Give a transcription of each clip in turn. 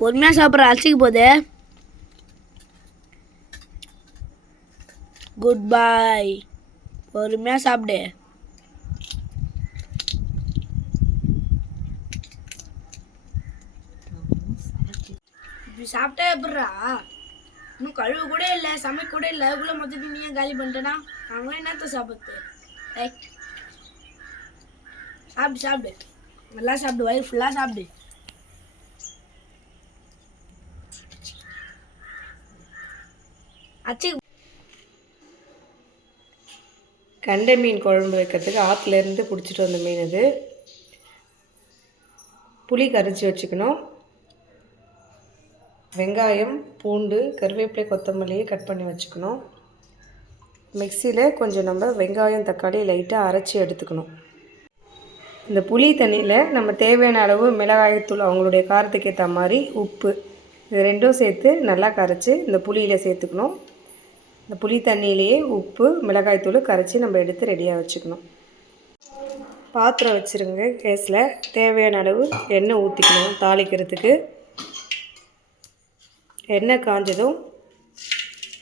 பொறுமையாக சாப்பிட்ற அழைச்சிக்கு போதே. குட் பாய் பொறுமையாக சாப்பிடு. இப்படி சாப்பிட்டா எப்படிறா? இன்னும் கழுவு கூட இல்லை சமைக்க கூட இல்லை. அதுக்குள்ளே மொத்தத்தையும் நீயே காலி பண்ணிட்டேனா? நாங்களும் என்னத்த சாப்பிட்டு ரைட் சாப்பிடு சாப்பிடு. நல்லா சாப்பிடு வயிறு ஃபுல்லாக சாப்பிடு. அச்சு. கண்டை மீன் குழம்பு வைக்கிறதுக்கு ஆற்றுலேருந்து பிடிச்சிட்டு வந்த மீன் இது. புளி கரைச்சி வச்சுக்கணும். வெங்காயம் பூண்டு கருவேப்பிலை கொத்தமல்லியை கட் பண்ணி வச்சுக்கணும். மிக்சியில் கொஞ்சம் நம்ம வெங்காயம் தக்காளி லைட்டாக அரைச்சி எடுத்துக்கணும். இந்த புளி தண்ணியில் நம்ம தேவையான அளவு மிளகாய்த்தூள் அவங்களுடைய காரத்துக்கு ஏற்ற மாதிரி உப்பு இது ரெண்டும் சேர்த்து நல்லா கரைச்சி இந்த புளியில் சேர்த்துக்கணும். இந்த புளி தண்ணியிலேயே உப்பு மிளகாய்த்தூள் கரைச்சி நம்ம எடுத்து ரெடியாக வச்சுக்கணும். பாத்திரம் வச்சுருங்க கேஸில். தேவையான அளவு எண்ணெய் ஊற்றிக்கணும் தாளிக்கிறதுக்கு. எண்ணெய் காஞ்சதும்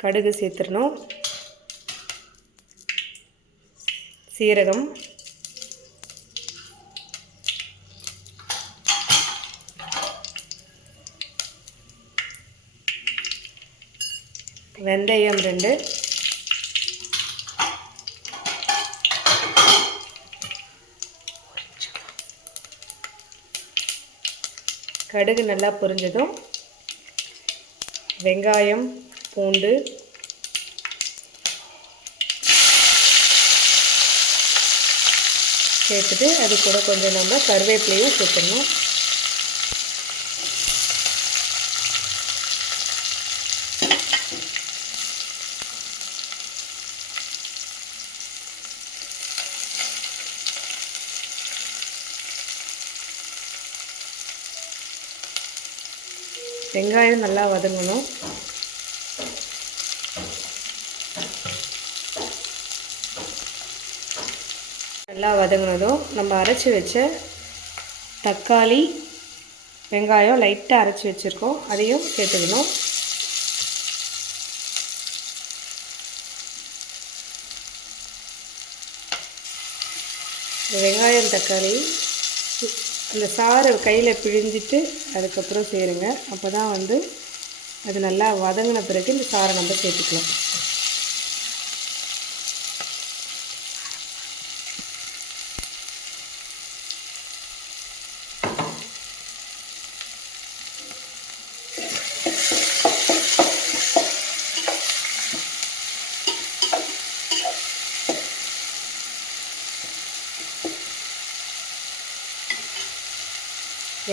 கடுகு சேர்த்துடணும். சீரகம் வெந்தயம் ரெண்டு. கடுகு நல்லா பொரிஞ்சதும் வெங்காயம் பூண்டு சேர்த்துட்டு அது கூட கொஞ்சம் நம்ம கருவேப்பிலையும் சேர்த்துடணும். வெங்காயம் நல்லா வதங்கணும். நல்லா வதங்கினதும் நம்ம அரைச்சி வச்ச தக்காளி வெங்காயம் லைட்டாக அரைச்சி வச்சுருக்கோம். அதையும் சேர்த்துக்கணும். வெங்காயம் தக்காளி அந்த சாறை கையில் பிழிஞ்சிட்டு அதுக்கப்புறம் சேருங்க. அப்போ தான் வந்து அது நல்லா வதங்கின பிறகு இந்த சாறை நம்ம சேர்த்துக்கலாம்.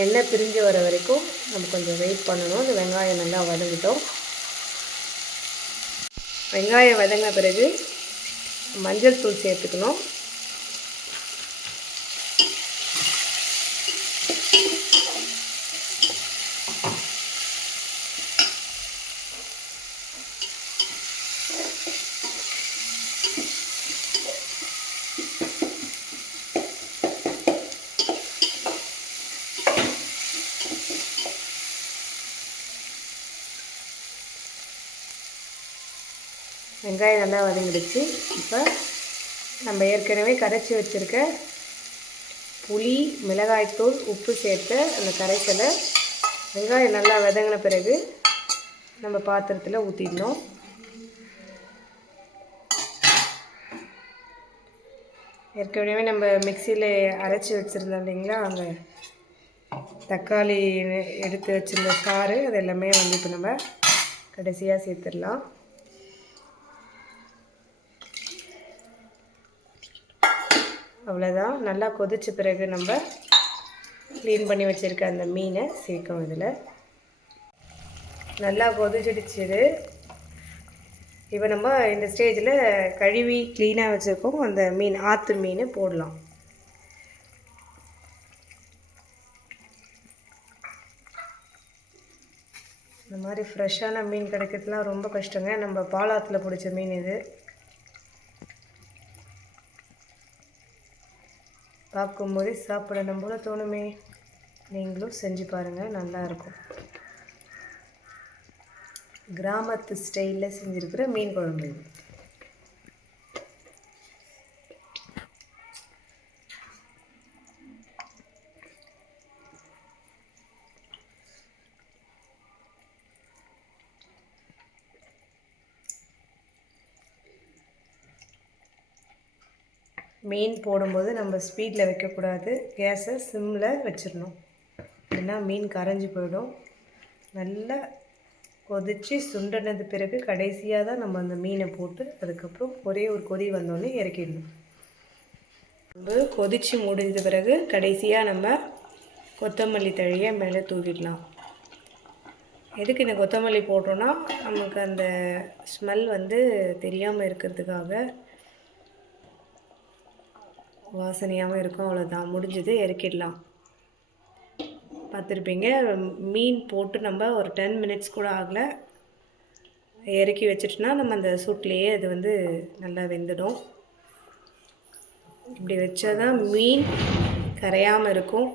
எண்ணெய் பிரிஞ்சு வர வரைக்கும் நம்ம கொஞ்சம் வெயிட் பண்ணணும். இந்த வெங்காயம் நல்லா வதங்கிட்டோம். வெங்காயம் வதங்கின பிறகு மஞ்சள் தூள் சேர்த்துக்கணும். வெங்காயம் நல்லா வதங்கிடுச்சு. இப்போ நம்ம ஏற்கனவே கரைச்சி வச்சுருக்க புளி மிளகாய்த்தூள் உப்பு சேர்த்து அந்த கரைசலை வெங்காயம் நல்லா வதங்கின பிறகு நம்ம பாத்திரத்தில் ஊற்றிடணும் ஏற்கனவே நம்ம மிக்சியில் அரைச்சி வச்சுருந்தோம் இல்லைங்களா? அந்த தக்காளி எடுத்து வச்சுருந்த சாறு அது எல்லாமே வந்து இப்போ நம்ம கடைசியாக சேர்த்துடலாம். அவ்வளோதான் நல்லா கொதிச்ச பிறகு நம்ம க்ளீன் பண்ணி வச்சுருக்க அந்த மீனை சேர்க்கும் இதில். நல்லா கொதிச்சிடுச்சு இது. இப்போ நம்ம இந்த ஸ்டேஜில் கழுவி க்ளீனாக வச்சுருக்கோம். அந்த மீன் ஆற்று மீன் போடலாம். இந்த மாதிரி ஃப்ரெஷ்ஷான மீன் கிடைக்கிறதுலாம் ரொம்ப கஷ்டங்க. நம்ம பாலாத்தில் பிடிச்ச மீன் இது. பார்க்கும்போதே சாப்பிடணும் போல் தோணுமே. நீங்களும் செஞ்சு பாருங்கள் நல்லாயிருக்கும் கிராமத்து ஸ்டைலில் செஞ்சுருக்கிற மீன் குழம்பு. மீன் போடும்போது நம்ம ஸ்பீடில் வைக்கக்கூடாது. கேஸை சிம்மில் வச்சிடணும். ஏன்னா மீன் கரைஞ்சி போயிடும். நல்லா கொதித்து சுண்டனது பிறகு கடைசியாக தான் நம்ம அந்த மீனை போட்டு அதுக்கப்புறம் ஒரே ஒரு கொதி வந்தோடனே இறக்கிடணும். நம்ம கொதித்து முடிஞ்ச பிறகு கடைசியாக நம்ம கொத்தமல்லி தழையை மேலே தூவிடலாம். எதுக்கு இந்த கொத்தமல்லி போடுறோன்னா நமக்கு அந்த ஸ்மெல் வந்து தெரியாமல் இருக்கிறதுக்காக வாசனையாகவும் இருக்கும். அவ்வளோதான் முடிஞ்சது இறக்கிடலாம். பார்த்துருப்பீங்க. மீன் போட்டு நம்ம ஒரு டென் மினிட்ஸ் கூட ஆகலை. இறக்கி வச்சிட்டோன்னா நம்ம அந்த சூட்லேயே அது வந்து நல்லா வெந்துடும். இப்படி வச்சா தான் மீன் கரையாமல் இருக்கும்.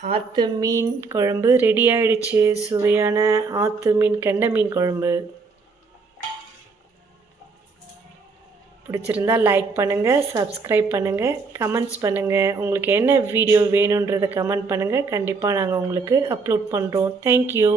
ஆற்று மீன் குழம்பு ரெடி ஆயிடுச்சு. சுவையான ஆற்று மீன் கெண்டை மீன் குழம்பு. பிடிச்சிருந்தா லைக் பண்ணுங்கள் சப்ஸ்கிரைப் பண்ணுங்கள் கமெண்ட்ஸ் பண்ணுங்கள் உங்களுக்கு என்ன வீடியோ வேணுன்றதை கமெண்ட் பண்ணுங்கள் கண்டிப்பாக நாங்கள் உங்களுக்கு அப்லோட் பண்ணுறோம் தேங்க்யூ